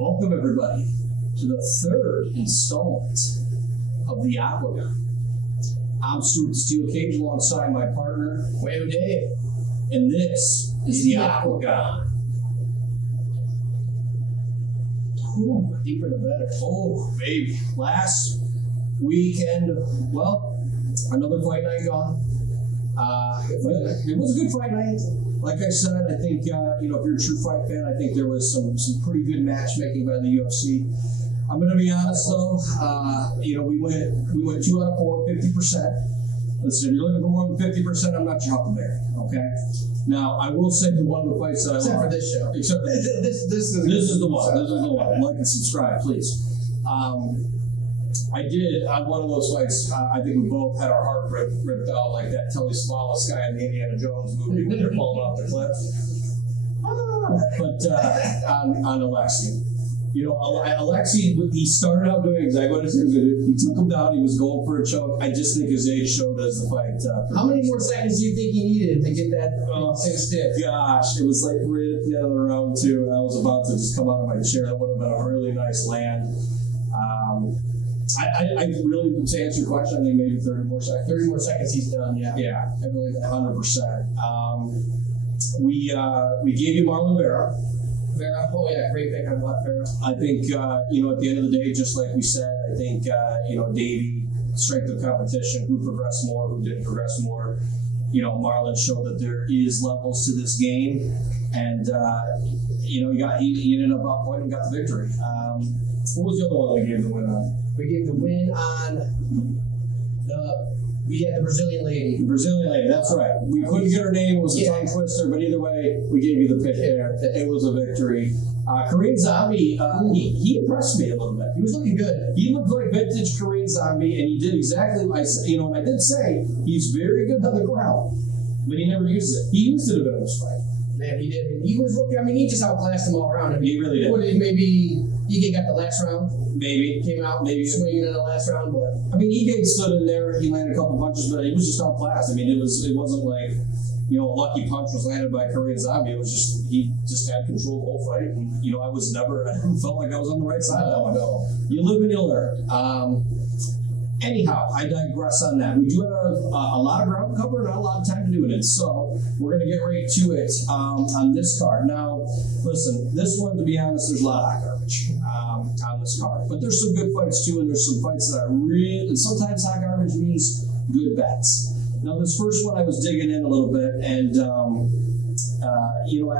Welcome, everybody, to the third installment of the Aquagon. I'm Stuart the Steel Cage alongside my partner, Wayo Dave. and this is the Aquagon. Ooh, deeper the better. Oh, baby. Last weekend, well, another fight night gone. It was a good fight night. Like I said, I think, if you're a true fight fan, I think there was some pretty good matchmaking by the UFC. I'm going to be honest, though. We went 2 out of 4, 50%. Listen, if you're looking for more than 50%, I'm not your huckleberry, okay? Now, I will say that one of the fights that I Except for this show. Except for this is the one. This is the one. Like and subscribe, please. I did, on one of those fights, I think we both had our heart ripped out like that Telly Savalas guy in the Indiana Jones movie when they're falling off the cliff. But on Alexei. Alexei, he started out doing exactly what he was going to do. He took him down. He was going for a choke. I just think his age showed as the fight. How many more seconds do you think he needed to get that thing stiff? Gosh, it was like right at the end of the round, too. I was about to just come out of my chair. That would have been a really nice land. I really, to answer your question, I think maybe 30 more seconds. 30 more seconds, he's done, yeah. Yeah. I believe that. 100%. We gave you Marlon Vera. Vera, oh yeah, great pick on Vera. I think, at the end of the day, just like we said, I think, Davey, strength of competition, who progressed more, who didn't progress more. Marlon showed that there is levels to this game, and he ended up outpointing and got the victory. What was the other one we gave the win on? We gave the win on we had the Brazilian lady. The Brazilian lady, that's right. We couldn't get her name, it was a tongue twister, but either way, we gave you the pick there. It was a victory. Korean Zombie, he impressed me a little bit. He was looking good. He looked like vintage Korean Zombie, and he did exactly what I said. And I did say he's very good on the ground, but he never used it. He used it a bit in this fight. Man, he did. He was looking, he just outclassed them all around. He really did. Maybe Ige got the last round. Maybe. Came out swinging in the last round, but Ige stood in there, he landed a couple punches, but he was just outclassed. It wasn't like, a lucky punch was landed by Korean Zombie. It was just, he just had control of the whole fight. And, I never felt like I was on the right side of that one. No. You live and you learn. Anyhow, I digress on that. We do have a lot of ground to cover, not a lot of time to do it in. So we're going to get right to it on this card. Now, listen, this one, to be honest, there's a lot of hot garbage on this card. But there's some good fights too, and there's some fights that are real. And sometimes hot garbage means good bets. Now, this first one, I was digging in a little bit, and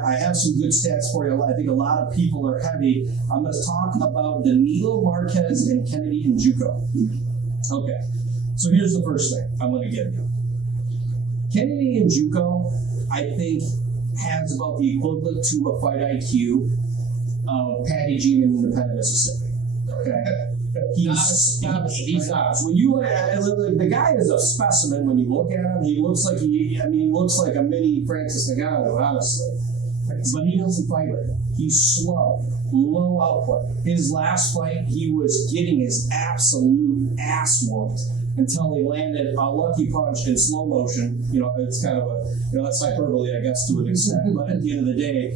I have some good stats for you. I think a lot of people are heavy. I'm going to talk about Danilo Marquez and Kennedy Njoku. Okay, so here's the first thing I'm going to give you. Kennedy Njoku, I think, has about the equivalent to a fight IQ of Patty Jean in Independent, Mississippi. Okay, he's not. When you the guy is a specimen. When you look at him, he looks like he looks like a mini Francis Ngannou, honestly. But he doesn't fight with it. He's slow, low output. His last fight, he was getting his absolute ass whooped until he landed a lucky punch in slow motion. It's kind of that's hyperbole, I guess, to an extent. But at the end of the day,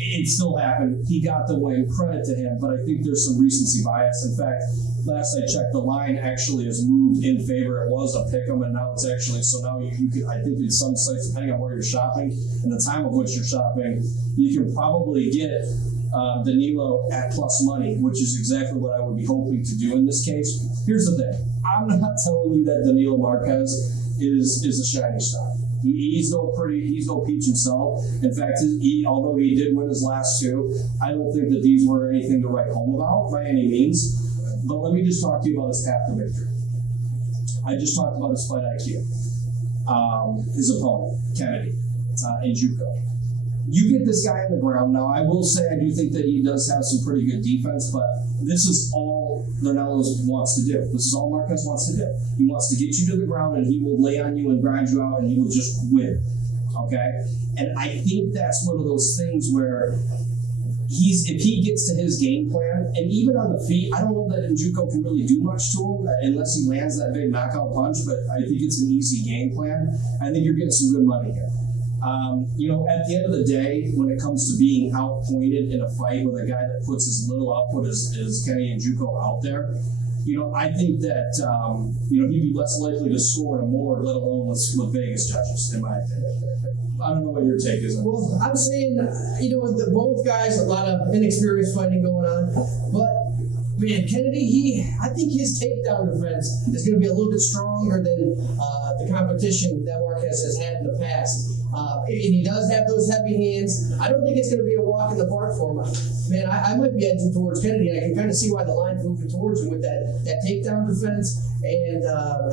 it still happened. He got the win. Credit to him. But I think there's some recency bias. In fact, last I checked, the line actually has moved in favor. It was a pick'em, and now it's actually, so now you can, I think in some sites, depending on where you're shopping and the time of which you're shopping, you can probably get Danilo at plus money, which is exactly what I would be hoping to do in this case. Here's the thing. I'm not telling you that Danilo Marquez is a shining star. He's no peach himself. In fact, although he did win his last two, I don't think that these were anything to write home about by any means. But let me just talk to you about his path to victory. I just talked about his fight IQ. His opponent, Kennedy Njoku. You get this guy on the ground. Now, I will say I do think that he does have some pretty good defense, but this is all Danilo wants to do. This is all Marquez wants to do. He wants to get you to the ground, and he will lay on you and grind you out, and he will just win. Okay? And I think that's one of those things where if he gets to his game plan, and even on the feet, I don't know that Njoku can really do much to him unless he lands that big knockout punch, but I think it's an easy game plan. I think you're getting some good money here. At the end of the day, when it comes to being outpointed in a fight with a guy that puts as little output as Kenny and Juco out there, I think that, he'd be less likely to score in a morgue, let alone with Vegas judges, in my opinion. I don't know what your take is on this. Well, I'm saying, both guys, a lot of inexperienced fighting going on, but man, Kennedy, I think his takedown defense is going to be a little bit stronger than the competition that Marquez has had in the past. And he does have those heavy hands. I don't think it's going to be a walk in the park for him. Man, I might be edging towards Kennedy. I can kind of see why the line's moving towards him with that takedown defense and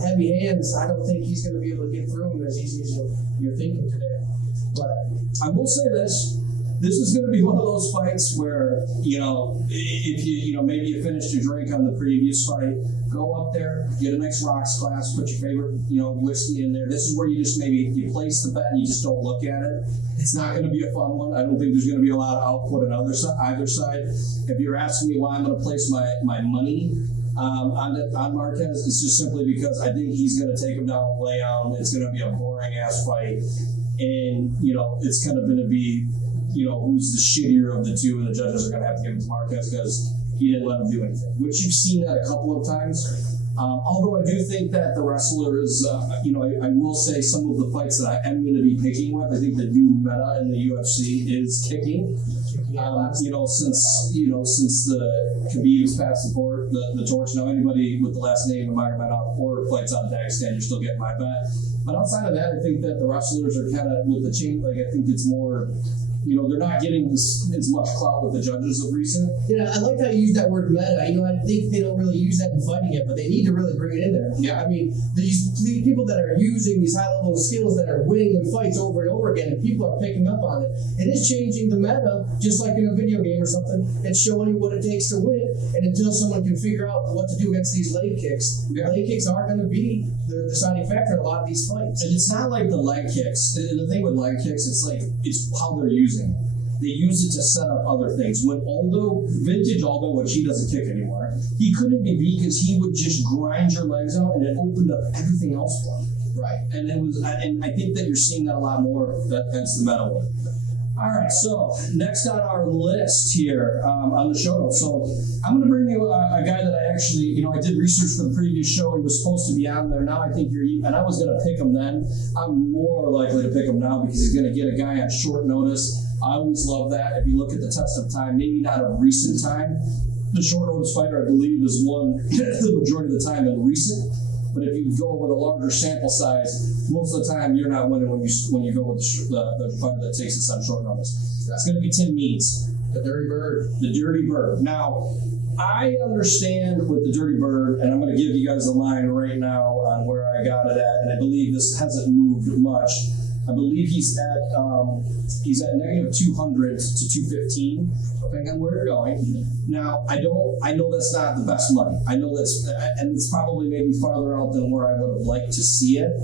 heavy hands. I don't think he's going to be able to get through him as easy as you're thinking today. But I will say this. This is going to be one of those fights where, if maybe you finished your drink on the previous fight, go up there, get a nice rocks glass, put your favorite, whiskey in there. This is where you just you place the bet and you just don't look at it. It's not going to be a fun one. I don't think there's going to be a lot of output on either side. If you're asking me why I'm going to place my money on Marquez, it's just simply because I think he's going to take him down, lay down. It's going to be a boring ass fight, and it's kind of going to be. Who's the shittier of the two, and the judges are going to have to give it to Marquez because he didn't let him do anything, which you've seen that a couple of times. Although I do think that the wrestler is, I will say some of the fights that I am going to be picking with, I think the new meta in the UFC is kicking. Since the Khabib's passed the torch, now anybody with the last name Magomedov or fights on Dagestan, you're still getting my bet. But outside of that, I think that the wrestlers are kind of with the chain. I think it's more. They're not getting as much clout with the judges of recent. I like how you use that word meta. I think they don't really use that in fighting yet, but they need to really bring it in there. Yeah. I mean, these people that are using these high-level skills that are winning in fights over and over again, and people are picking up on it. It is changing the meta, just like in a video game or something. It's showing you what it takes to win it, and until someone can figure out what to do against these leg kicks, leg kicks are going to be the deciding factor in a lot of these fights. And it's not like the leg kicks. The thing with leg kicks, it's how they're using it. They use it to set up other things. When vintage Aldo, which he doesn't kick anymore, he couldn't be beat because he would just grind your legs out and it opened up everything else for him. Right. And I think that you're seeing that a lot more. That's the meta one. All right, so next on our list here on the show notes. So I'm going to bring you a guy that I actually, I did research for the previous show. He was supposed to be on there. Now I think and I was going to pick him then. I'm more likely to pick him now because he's going to get a guy on short notice. I always love that. If you look at the test of time, maybe not of recent time, the short notice fighter, I believe, is won the majority of the time in recent. But if you go with a larger sample size, most of the time you're not winning when you go with the fighter that takes us on short notice. It's going to be Tim Means. The Dirty Bird. The Dirty Bird. Now, I understand with the Dirty Bird, and I'm going to give you guys the line right now on where I got it at, and I believe this hasn't moved much. I believe he's at negative 200 to 215, depending on where you're going. Now, I know that's not the best money. I know and it's probably maybe farther out than where I would have liked to see it.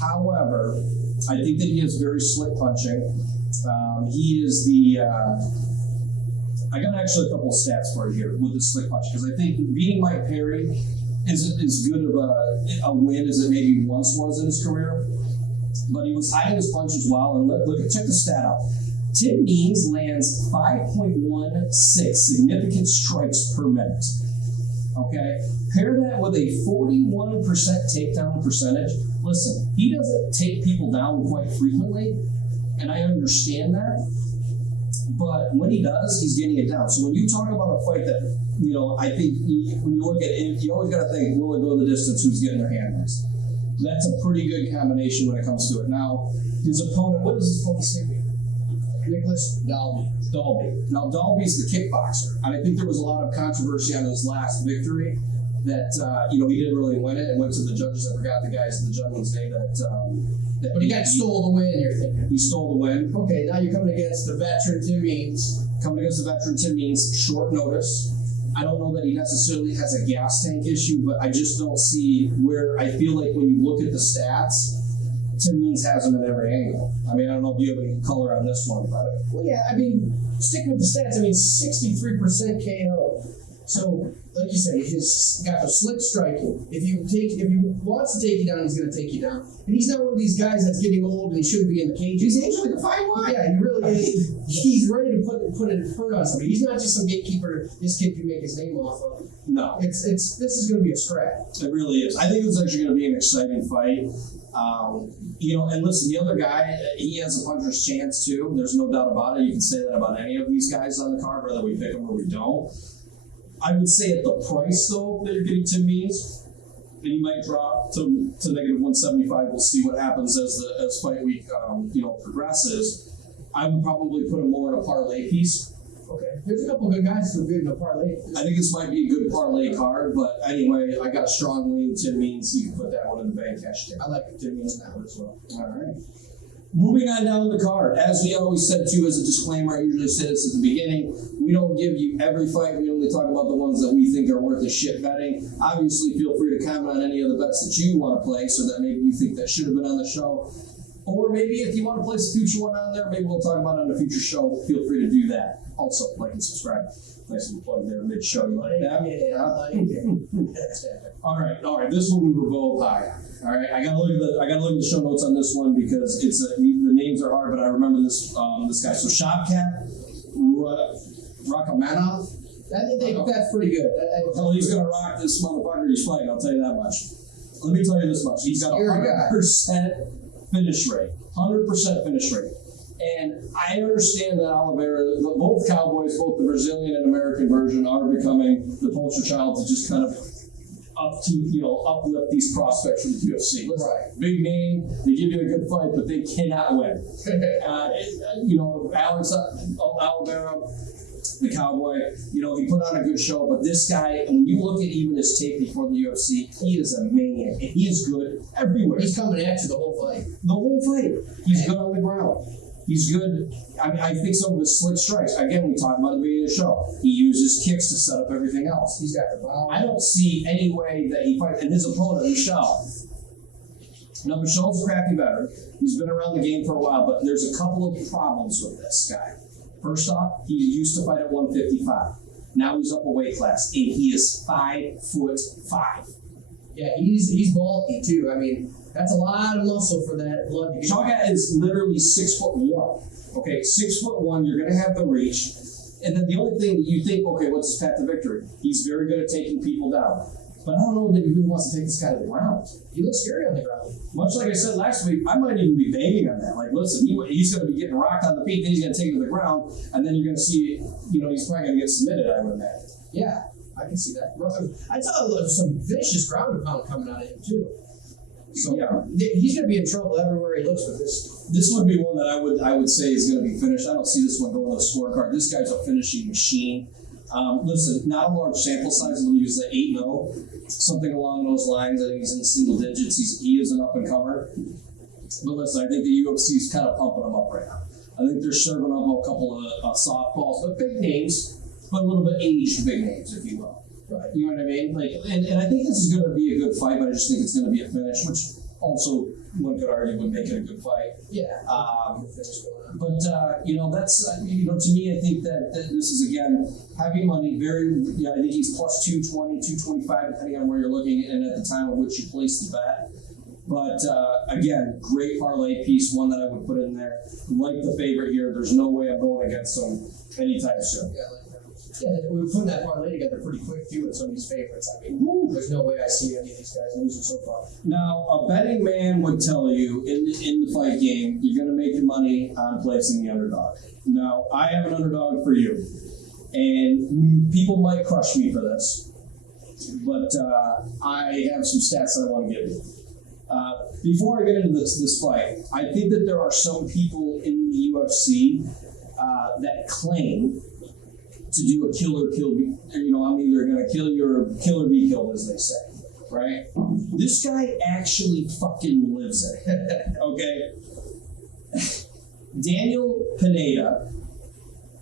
However, I think that he is very slick punching. He is I got actually a couple of stats for you here with the slick punch, because I think beating Mike Perry is as good of a win as it maybe once was in his career. But he was hiding his punches well, and check the stat out. Tim Means lands 5.16 significant strikes per minute. Okay? Pair that with a 41% takedown percentage. Listen, he doesn't take people down quite frequently, and I understand that. But when he does, he's getting it down. So when you talk about a fight that, I think when you look at it, you always got to think, will it go the distance? Who's getting their hand next? That's a pretty good combination when it comes to it. Now, his opponent, what does his opponent say? Nicholas Dalby. Now, Dalby's the kickboxer. And I think there was a lot of controversy on his last victory that, he didn't really win it and went to the judges. I forgot the gentleman's name But he stole the win, you're thinking. He stole the win. Okay, now you're coming against the veteran Tim Means. Short notice. I don't know that he necessarily has a gas tank issue, but I just don't see where I feel like when you look at the stats, Tim Means has him at every angle. I mean, I don't know if you have any color on this one, but well, yeah. I mean, sticking with the stats, 63% KO. So, like you say, he's got the slick striking. If he wants to take you down, he's going to take you down. And he's not one of these guys that's getting old and he shouldn't be in the cage. He's aging like a fine wine. Yeah, he really is. He's ready to put a hurt on somebody. He's not just some gatekeeper this kid can make his name off of. No. This is going to be a scrap. It really is. I think it's actually going to be an exciting fight. And listen, the other guy, he has a puncher's chance too. There's no doubt about it. You can say that about any of these guys on the card, whether we pick them or we don't. I would say at the price, though, that you're getting Tim Means, and he might drop to negative 175. We'll see what happens as fight week progresses. I would probably put him more in a parlay piece. Okay. There's a couple good guys who are good in a parlay. I think this might be a good parlay card, but anyway, I got a strong lean. Tim Means, you can put that one in the bank cash too. I like Tim Means in that one as well. All right. Moving on down the card, as we always said too, as a disclaimer, I usually say this at the beginning, we don't give you every fight, we only talk about the ones that we think are worth a shit betting. Obviously, feel free to comment on any of the bets that you want to play, so that maybe you think that should have been on the show. Or maybe if you want to place a future one on there, maybe we'll talk about it on a future show. Feel free to do that. Also, like and subscribe. Nice little plug there mid-show. You like that? Yeah, I like it. All right. This one we were both high on. All right, I gotta look at the show notes on this one because the names are hard, but I remember this guy. So Shavkat Rakhmonov. I think that's pretty good. Well, he's gonna rock this motherfucker he's fighting. I'll tell you that much. Let me tell you this much: he's got a 100% finish rate. 100% finish rate. And I understand that Oliveira, both Cowboys, both the Brazilian and American version, are becoming the poster child to just kind of uplift these prospects from the UFC. Right. Big name, they give you a good fight, but they cannot win. Alex Oliveira, the Cowboy, he put on a good show, but this guy, when you look at even his tape before the UFC, he is a maniac, and he is good everywhere. He's coming at you the whole fight. The whole fight. He's good on the ground. He's good. I think some of his slick strikes, again, we talked about at the beginning of the show, he uses kicks to set up everything else. He's got the power. I don't see any way that he fights. And his opponent, Michelle. Now, Michelle's a crappy veteran. He's been around the game for a while, but there's a couple of problems with this guy. First off, he used to fight at 155. Now he's up a weight class, and he is 5'5". Yeah, he's bulky too. I mean, that's a lot of muscle for that blood to get. Shavkat is literally 6'1". Okay, 6'1", you're gonna have the reach. And then the only thing that you think, okay, what's his path to victory? He's very good at taking people down. But I don't know that he really wants to take this guy to the ground. He looks scary on the ground. Much like I said last week, I might even be banging on that. Like, listen, he's going to be getting rocked on the feet, then he's going to take it to the ground, and then you're going to see, he's probably going to get submitted, I would imagine. Yeah, I can see that. I saw some vicious ground and pound coming out of him, too. So yeah, he's going to be in trouble everywhere he looks with this. This would be one that I would say is going to be finished. I don't see this one going to the scorecard. This guy's a finishing machine. Listen, not a large sample size. I believe he's like 8-0, something along those lines. I think he's in the single digits. He is an up and comer. But listen, I think the UFC is kind of pumping him up right now. I think they're serving up a couple of softballs, but big names, but a little bit aged big names, if you will. Right. You know what I mean? And I think this is going to be a good fight, but I just think it's going to be a finish, which also one could argue would make it a good fight. Yeah. But that's to me, I think that this is again heavy money. I think he's plus 220, 225, depending on where you're looking, and at the time of which you place the bet. But again, great parlay piece, one that I would put in there. Like the favorite here, there's no way I'm going against him anytime soon. Yeah, we were putting that parlay together pretty quick too with some of these favorites. I mean, there's no way I see any of these guys losing so far. Now, a betting man would tell you in the fight game, you're going to make your money on placing the underdog. Now, I have an underdog for you, and people might crush me for this, but I have some stats that I want to give you. Before I get into this fight, I think that there are some people in the UFC that claim to do a kill or be, I'm either going to kill you or kill or be killed, as they say, right? This guy actually fucking lives it, okay? Daniel Pineda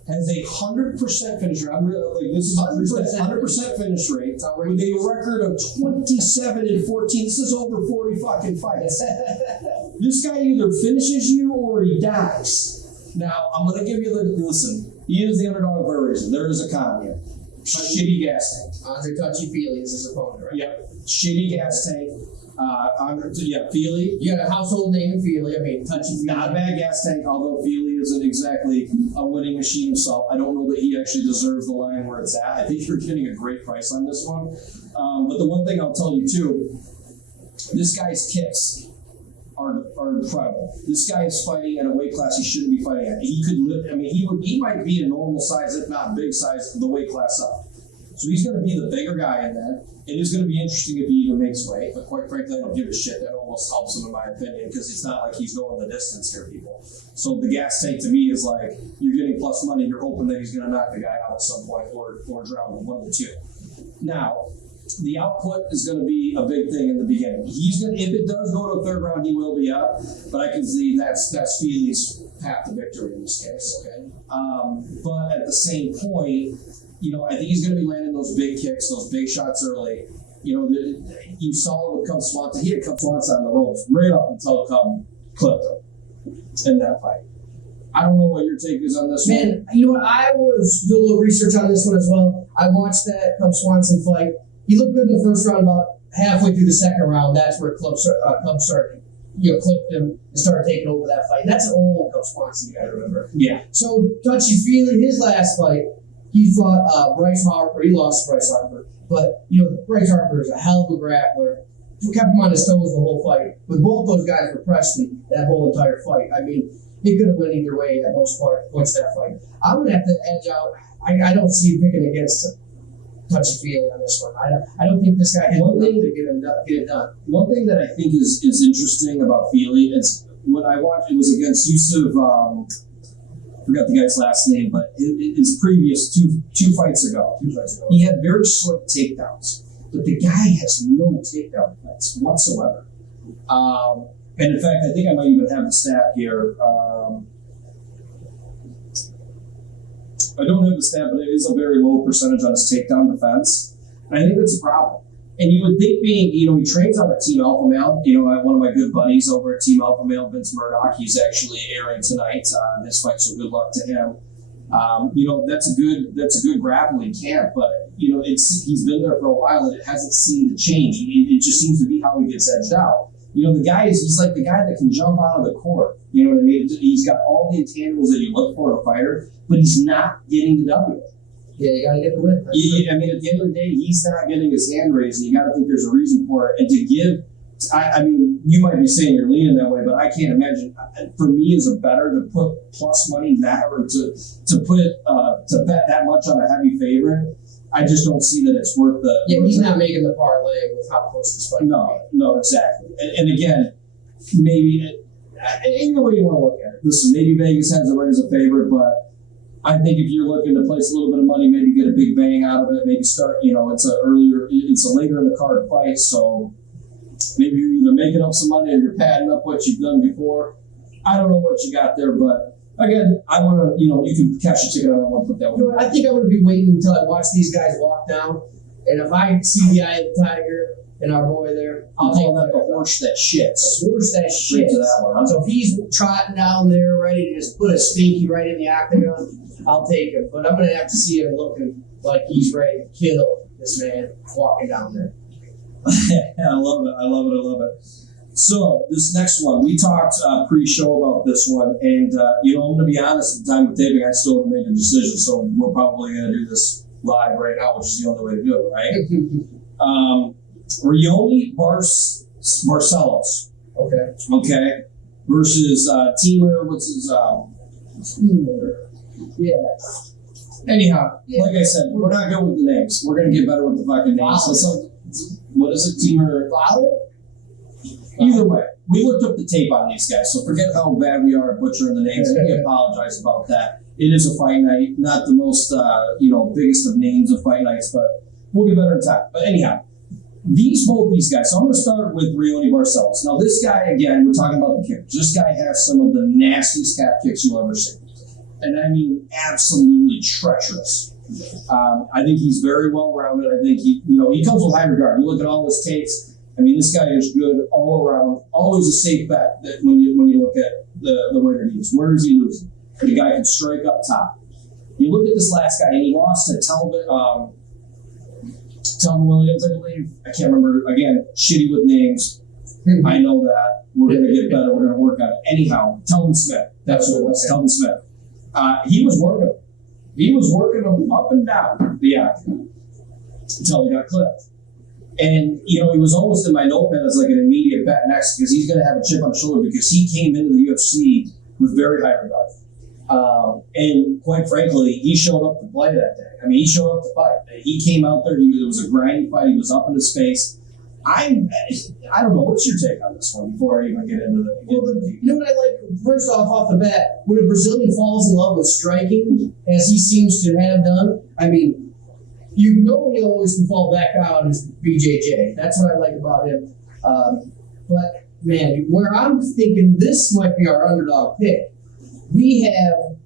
has a 100% finish rate. I'm really, this is 100% finish rate with a record of 27-14. This is over 40 fucking fights. This guy either finishes you or he dies. Now, I'm going to give you listen, he is the underdog for a reason. There is a con here. Shitty gas tank. Andre Touchy-Feely is his opponent, right? Yep. Shitty gas tank. Feely. You got a household name in Feely. I mean, Touchy-Feely. Not a bad gas tank, although Feely isn't exactly a winning machine himself. I don't know that he actually deserves the line where it's at. I think you're getting a great price on this one. But the one thing I'll tell you too, this guy's kicks are incredible. This guy is fighting at a weight class he shouldn't be fighting at. He could live. I mean, he might be a normal size, if not big size, the weight class up. So he's going to be the bigger guy in that. It is going to be interesting if he even makes weight, but quite frankly, I don't give a shit. That almost helps him, in my opinion, because it's not like he's going the distance here, people. So the gas tank to me is like, you're getting plus money, you're hoping that he's going to knock the guy out at some point or drown him, one of the two. Now, the output is going to be a big thing in the beginning. He's going to, if it does go to a third round, he will be up, but I can see that's Feely's path to victory in this case. Okay, but at the same point, I think he's going to be landing those big kicks, those big shots early. You saw it with Cub Swanson. He had Cub Swanson on the ropes right up until Cub clipped him in that fight. I don't know what your take is on this one. Man, you know what? I was doing a little research on this one as well. I watched that Cub Swanson fight. He looked good in the first round. About halfway through the second round, that's where Cub started, clipped him and started taking over that fight. That's an old Cub Swanson, you got to remember. Yeah. So Touchy-Feely, his last fight, he fought Bryce Harper. He lost to Bryce Harper. But, Bryce Harper is a hell of a grappler. Kept him on his toes the whole fight. But both those guys were pressing that whole entire fight. I mean, he could have went either way at most points of that fight. I'm going to have to edge out. I don't see him picking against Touchy-Feely on this one. I don't think this guy had enough to get it done. One thing that I think is interesting about Feely, it's when I watched, it was against Yusuf, forgot the guy's last name, but his previous two fights ago, he had very slick takedowns, but the guy has no takedown defense whatsoever. And in fact, I think I might even have the stat here. I don't have the stat, but it is a very low percentage on his takedown defense. And I think that's a problem. And you would think he trains out at Team Alpha Male. One of my good buddies over at Team Alpha Male, Vince Murdoch, he's actually airing tonight this fight, so good luck to him. That's a good grappling camp, but he's been there for a while and it hasn't seemed to change. It just seems to be how he gets edged out. The guy he's like the guy that can jump out of the court. You know what I mean? He's got all the intangibles that you look for in a fighter, but he's not getting the W. Yeah, you got to get the win. I mean, at the end of the day, he's not getting his hand raised, and you got to think there's a reason for it. And to give, I mean, you might be saying you're leaning that way, but I can't imagine. For me, as a bettor, to put plus money that, or to bet that much on a heavy favorite, I just don't see that it's worth the. Yeah, he's not making the parlay with how close this fight. No, exactly. And again, maybe either way you want to look at it. Listen, maybe Vegas has it right as a favorite, but I think if you're looking to place a little bit of money, maybe get a big bang out of it, maybe start, it's a later in the card fight, so maybe you're either making up some money or you're padding up what you've done before. I don't know what you got there, but again, I want to, you can cash a ticket on that one, put that one. I think I'm going to be waiting until I watch these guys walk down, and if I see the eye of the tiger and our boy there, I'll take that. The horse that shits. A horse that shits. To that one, huh? So if he's trotting down there ready to just put a stinky right in the octagon, I'll take him. But I'm going to have to see him looking like he's ready to kill this man walking down there. I love it. So this next one, we talked pre-show about this one, and I'm going to be honest, at the time of taping, I still haven't made a decision, so we're probably going to do this live right now, which is the only way to do it, right? Rioni Barcelos. Okay. Versus Teamer. What's his? Teamer. Yeah. Anyhow, like I said, we're not good with the names. We're gonna get better with the fucking names. So what is it, Teamer? Either way, we looked up the tape on these guys, so forget how bad we are at butchering the names. We apologize about that. It is a fight night, not the most biggest of names of fight nights, but we'll get better in time. But anyhow. Both these guys. So I'm going to start with Rioni Barcelos. Now, this guy, again, we're talking about the kickers. This guy has some of the nastiest calf kicks you'll ever see. And I mean, absolutely treacherous. I think he's very well-rounded. I think he comes with high regard. You look at all his takes. I mean, this guy is good all around. Always a safe bet that when you look at the way that he is. Where is he losing? The guy can strike up top. You look at this last guy, and he lost to Telvin Williams, I believe. I can't remember. Again, shitty with names. I know that. We're going to get better. We're going to work on it. Anyhow, Telvin Smith. That's what it was. Telvin Smith. He was working him. He was working him up and down the octagon until he got clipped. And, he was almost in my notepad as like an immediate bet next because he's going to have a chip on his shoulder because he came into the UFC with very high regard. And quite frankly, he showed up to play that day. I mean, he showed up to fight. He came out there. It was a grinding fight. He was up in his face. I don't know. What's your take on this one before I even get into the... Well, you know what I like? First off the bat, when a Brazilian falls in love with striking, as he seems to have done, I mean, he always can fall back out as BJJ. That's what I like about him. But, man, where I'm thinking this might be our underdog pick, we have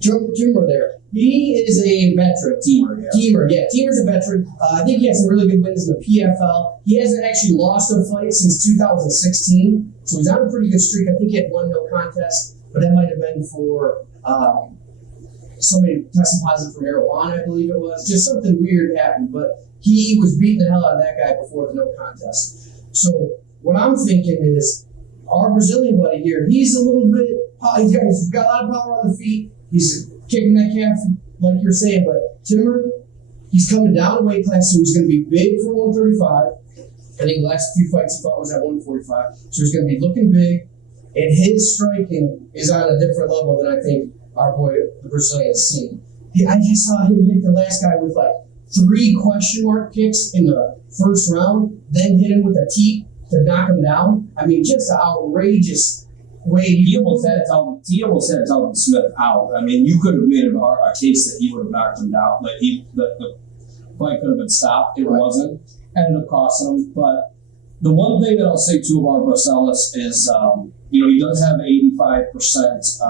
Timur there. He is a veteran. Timur's a veteran. I think he has some really good wins in the PFL. He hasn't actually lost a fight since 2016, so he's on a pretty good streak. I think he had one no contest, but that might have been for somebody tested positive for marijuana, I believe it was. Just something weird happened, but he was beating the hell out of that guy before the no contest. So what I'm thinking is our Brazilian buddy here, he's a little bit, he's got a lot of power on the feet. He's kicking that calf, like you're saying, but Timur, he's coming down a weight class, so he's going to be big for 135. I think the last few fights he fought was at 145, so he's going to be looking big, and his striking is on a different level than I think our boy, the Brazilian's seen. I just saw him hit the last guy with like 3 question mark kicks in the first round, then hit him with a teep to knock him down. I mean, just an outrageous way. He almost had Telvin Smith out. I mean, you could have made a case that he would have knocked him down. Like the fight could have been stopped. It wasn't. Ended up costing him. But the one thing that I'll say too about Barcelos is, he does have 85%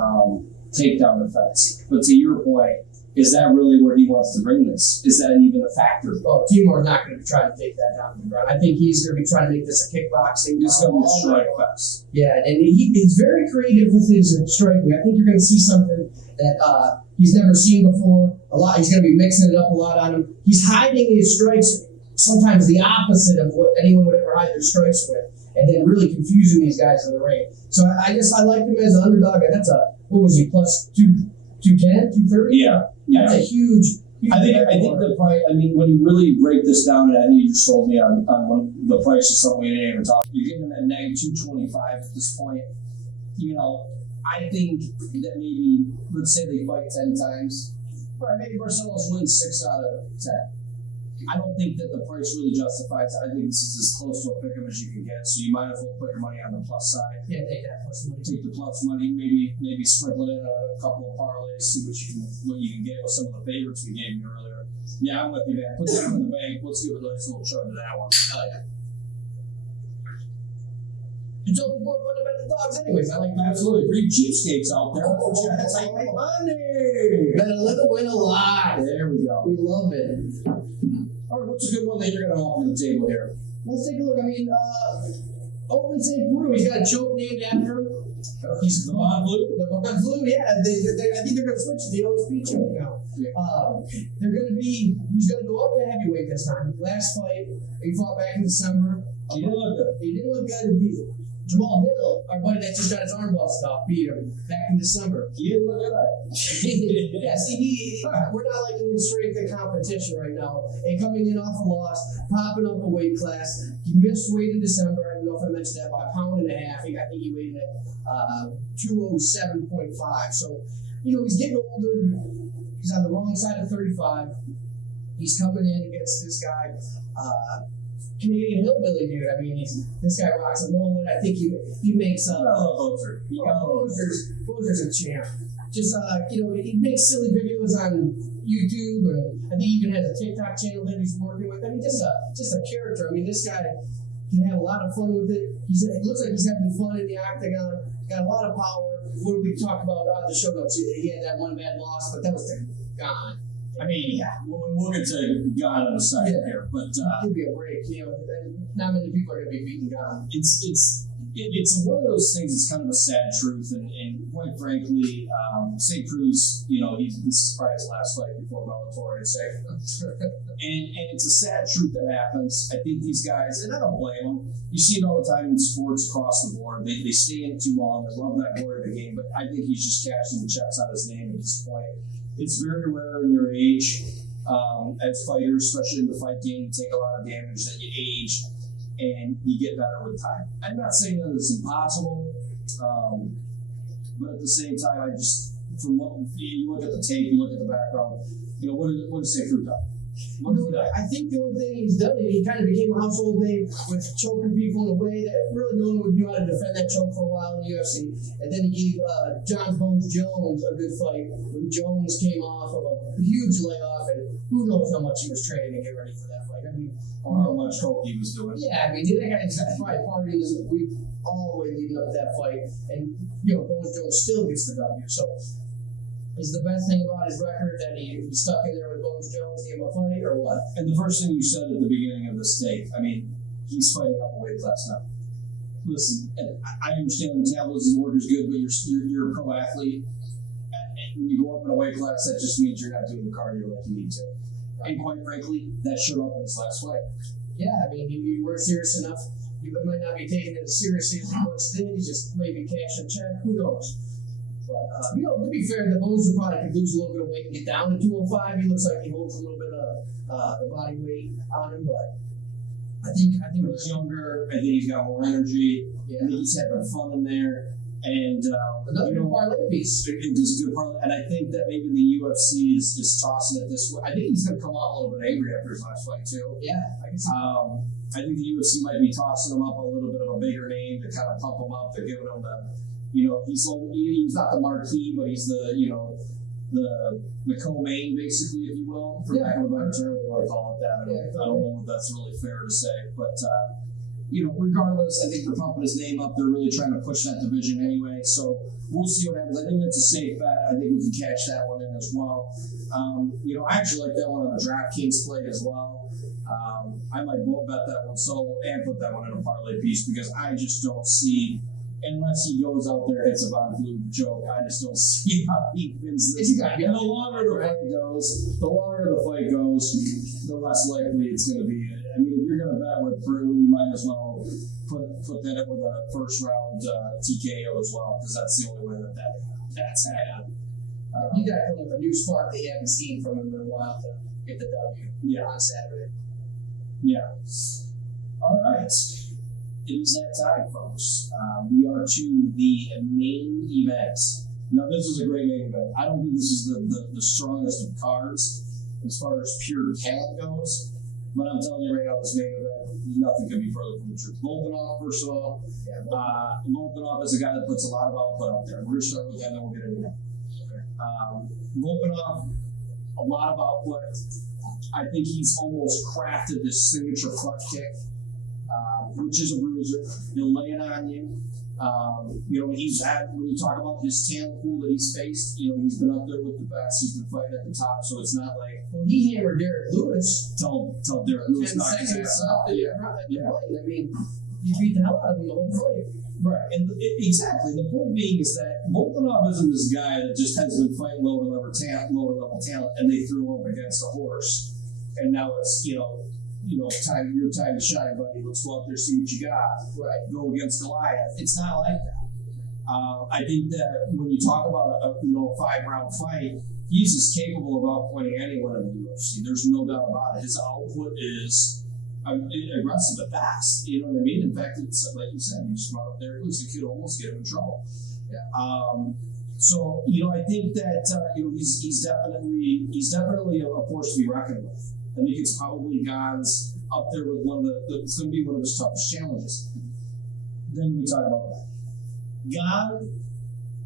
takedown defense. But to your point, is that really where he wants to bring this? Is that even a factor? Oh, Timur's not going to be trying to take that down to the ground. I think he's going to be trying to make this a kickboxing. It's going to be a strike fest. Yeah, and he's very creative with his striking. I think you're going to see something that he's never seen before. He's going to be mixing it up a lot on him. He's hiding his strikes, sometimes the opposite of what anyone would ever hide their strikes with, and then really confusing these guys in the ring. So I like him as an underdog. And that's what was he, plus 210, 230? Yeah. That's a huge I think the price. I mean, when you really break this down, and I think you just told me on the price of something we didn't even talk. You're getting them at -225 at this point. I think that maybe, let's say they fight 10 times. All right, maybe Barcelos wins 6 out of 10. I don't think that the price really justifies it. I think this is as close to a pick 'em as you can get. So you might as well put your money on the plus side. Yeah, take that plus money. Take the plus money. Maybe sprinkle it in a couple of parlays. See what you can get with some of the favorites we gave you earlier. Yeah, I'm with you, man. Put that in the bank. Let's give a nice little chug to that one. Hell yeah. You told me more fun to bet the dogs anyways. I like that. Absolutely. For you cheapskates out there, that's how you make money. Bet a little, win a lot. There we go. We love it. All right, what's a good one that you're going to offer the table here? Let's take a look. I mean, Open St. Peru, he's got a choke named after him. He's the Von Blue? The Von Blue, yeah. I think they're going to switch to the OSP choke now. Yeah. He's going to go up to heavyweight this time. Last fight, he fought back in December. He didn't look good. He didn't look good. Jamal Hill, our buddy that just got his arm busted off, beat him back in December. He didn't look good. Yeah, see, we're not like in strength and competition right now. And coming in off a loss, popping up a weight class. He missed weight in December. I don't know if I mentioned that, by 1.5 pounds. I think he weighed in at 207.5. So, he's getting older. He's on the wrong side of 35. He's coming in against this guy. Canadian hillbilly dude. I mean, this guy rocks a mullet. I think he makes Bozer's a champ. Just he makes silly videos on YouTube, and I think he even has a TikTok channel that he's working with. I mean, just a character. I mean, this guy can have a lot of fun with it. It looks like he's having fun in the octagon. Got a lot of power. What did we talk about on the show notes? He had that one bad loss, but that was Gane. I mean, yeah, we'll get to Gane in a second here, but give me a break. Not many people are going to be beating Gane. It's it's one of those things that's kind of a sad truth, and quite frankly, St. Cruz, this is probably his last fight before Bellator, I'd say. and it's a sad truth that happens. I think these guys, and I don't blame them, you see it all the time in sports across the board. They stay in it too long. They love that glory of the game, but I think he's just cashing the checks on his name at this point. It's very rare in your age, as fighters, especially in the fight game, you take a lot of damage that you age and you get better with time. I'm not saying that it's impossible, but at the same time, from what you look at the tape, you look at the background, what does St. Cruz done? What has he done? I think the only thing he's done, he kind of became a household name with choking people in a way that really no one would know how to defend that choke for a while in the UFC. And then he gave John Bones Jones a good fight when Jones came off of a huge layoff, and who knows how much he was training to get ready for that fight. I mean, or how much coke he was doing. Yeah, I mean, that guy's probably partying this week all the way leading up to that fight, and Bones Jones still gets the W. So, is the best thing about his record that he stuck in there with Bones Jones, gave him a fight, or what? And the first thing you said at the beginning of this tape, I mean, he's fighting up a weight class now. Listen, I understand metabolism work is good, but you're a pro athlete. And when you go up in a weight class, that just means you're not doing the cardio like you need to. And quite frankly, that showed up in his last fight. Yeah, I mean, you weren't serious enough. You might not be taking it as seriously as he once did. He's just maybe cashing a check. Who knows? But, to be fair, the Bones probably could lose a little bit of weight and get down to 205. He looks like he holds a little bit of the body weight on him, but I think he's younger. I think he's got more energy. Yeah. I think he's having fun in there. And another good parlay piece. It's good parlay. And I think that maybe the UFC is tossing it this way. I think he's going to come out a little bit angry after his last fight too. Yeah, I can see. I think the UFC might be tossing him up a little bit of a bigger name to kind of pump him up. They're giving him the. He's not the marquee, but he's the the co-main, basically, if you will, for lack of a better term, if you want to call it that. I don't know if that's really fair to say, but regardless, I think they're pumping his name up. They're really trying to push that division anyway, so we'll see what happens. I think that's a safe bet. I think we can catch that one in as well. I actually like that one on the Draftkings play as well. I might both bet that one solo and put that one in a parlay piece because I just don't see. Unless he goes out there and hits a Von Flue joke, I just don't see how he wins this. And the longer the fight goes, the less likely it's going to be. I mean, if you're going to bet with Flue, you might as well put that up with a first round TKO as well, because that's the only way that's happening. You got to come with a new spark that you haven't seen from him in a while to get the W on Saturday. Yeah. All right. It is that time, folks. We are to the main event. Now, this is a great main event. I don't think this is the strongest of cards as far as pure talent goes, but I'm telling you right now, this main event, nothing could be further from the truth. Volkov, first of all, Volkov is a guy that puts a lot of output out there. We're going to start with that, and then we'll get into that. Volkov, a lot of output. I think he's almost crafted this signature front kick. Which is a bruiser. He'll lay it on you. He's had, when you talk about his talent pool that he's faced, he's been up there with the best. He's been fighting at the top, so it's not like. Well, he hammered Derek Lewis. Tell Derek Lewis knocked his ass out. Yeah. I mean, he beat the hell out of him the whole fight. Right, and exactly. The point being is that Volkov isn't this guy that just has been fighting lower level talent, and they threw him up against a horse, and now it's your time to shine, buddy. Let's go out there, see what you got. Right. Go against Goliath. It's not like that. I think that when you talk about a 5-round fight, he's as capable of outpointing anyone in the UFC. There's no doubt about it. His output is aggressive at best. You know what I mean? In fact, it's like you said, you just brought up there. It was a kid almost get him in trouble. Yeah. So I think that he's definitely a force to be reckoned with. I think it's probably Gane's up there with it's going to be one of his toughest challenges. Then we talk about that. Gane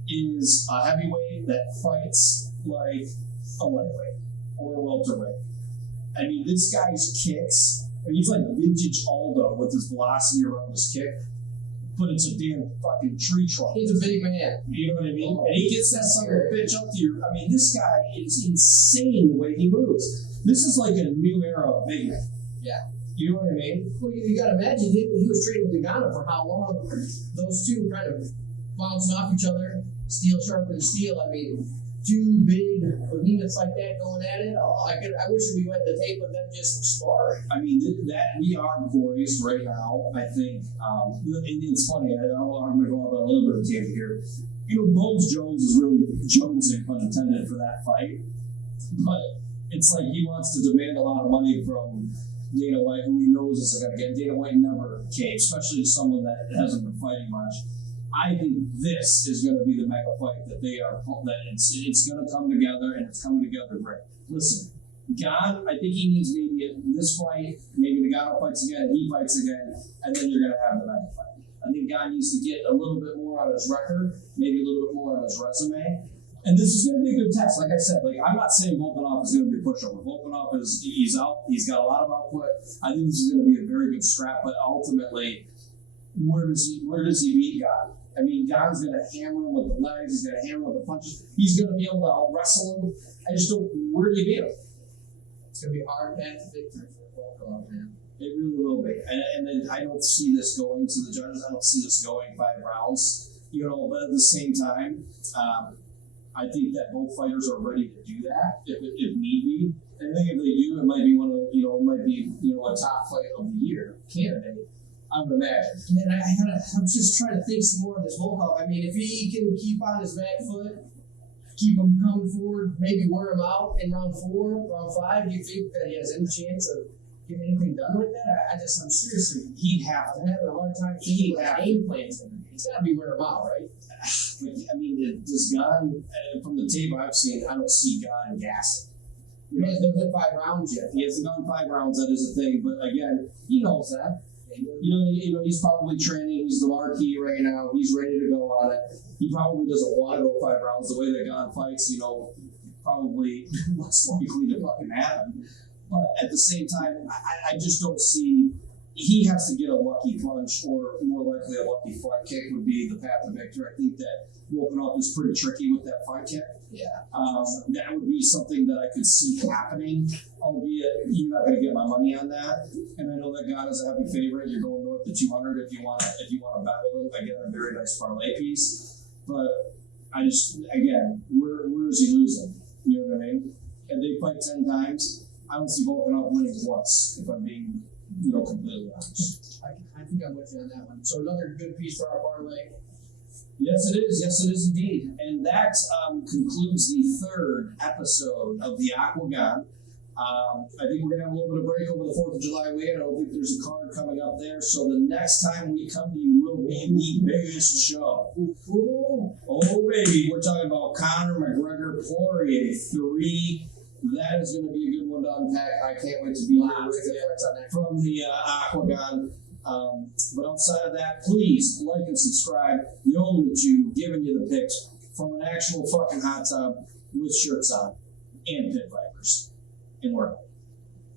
is a heavyweight that fights like a lightweight or a welterweight. I mean, this guy's kicks, he's like vintage Aldo with his velocity around his kick, but it's a damn fucking tree trunk. He's a big man. You know what I mean? And he gets that son of a bitch up to you. I mean, this guy is insane the way he moves. This is like a new era of big men. Yeah. You know what I mean? Well, you got to imagine he was training with Gane for how long? Those two kind of bouncing off each other, steel sharpened steel. I mean, two big behemoths like that going at it. Oh, I wish we went the tape of them just sparring. I mean, that we are poised right now. I think, and it's funny. I'm going to go off on a little bit of a tangent here. You know, Bones Jones is really jonesing, pun intended, for that fight. But it's like he wants to demand a lot of money from Dana White, who he knows isn't going to get. Dana White never came, especially to someone that hasn't been fighting much. I think this is going to be the mega fight that it's going to come together, and it's coming together great. Listen, Gane, I think he needs maybe this fight, maybe the Gane fights again, he fights again, and then you're going to have the mega fight. I think Gane needs to get a little bit more on his record, maybe a little bit more on his resume. And this is going to be a good test. Like I said, I'm not saying Volkov is going to be a pushover. Volkov he's out. He's got a lot of output. I think this is going to be a very good scrap. But ultimately, where does he beat Gane? I mean, Gane's going to hammer him with the legs. He's going to hammer him with the punches. He's going to be able to out wrestle him. I just don't. Where do you beat him? It's going to be a hard path to victory for Volkov, man. It really will be. And then I don't see this going to the judges. I don't see this going 5 rounds. You know, but at the same time. I think that both fighters are ready to do that if need be. And I think if they do, it might be a top fight of the year candidate. I would imagine. Man, I'm just trying to think some more of this Volkov. I mean, if he can keep on his back foot, keep him coming forward, maybe wear him out in round 4, round 5, do you think that he has any chance of getting anything done like that? I'm seriously, he'd have to. I'm having a hard time thinking what his game plan's going to be. He's got to be wear him out, right? I mean, does Gane, from the tape I've seen, I don't see Gane gassing. He hasn't done 5 rounds yet. He hasn't gone 5 rounds, that is a thing. But again, he knows that. You know, he's probably training. He's the marquee right now. He's ready to go on it. He probably doesn't want to go 5 rounds. The way that Gane fights, you know, probably less likely to fucking happen. But at the same time, I just don't see. He has to get a lucky punch, or more likely a lucky front kick would be the path to victory. I think that Volkov is pretty tricky with that front kick. Yeah. That would be something that I could see happening, albeit you're not going to get my money on that. And I know that Gane is a heavy favorite. You're going north to 200 if you want to bet with him. I get a very nice parlay piece. But I just, again, where is he losing? You know what I mean? And they fight 10 times. I don't see Volkov winning once, if I'm being completely honest. I think I'm with you on that one. So another good piece for our parlay. Yes, it is. Yes, it is indeed. And that concludes the 3rd episode of the Aquagon. I think we're going to have a little bit of break over the 4th of July weekend. I don't think there's a card coming up there. So the next time we come to you will be the biggest show. Ooh. Oh, baby. We're talking about Conor McGregor Poirier 3. That is going to be a good one to unpack. I can't wait to be here with you from the Aquagon. But outside of that, please like and subscribe. The only two giving you the picks from an actual fucking hot tub with shirts on and pit vipers. And we're out.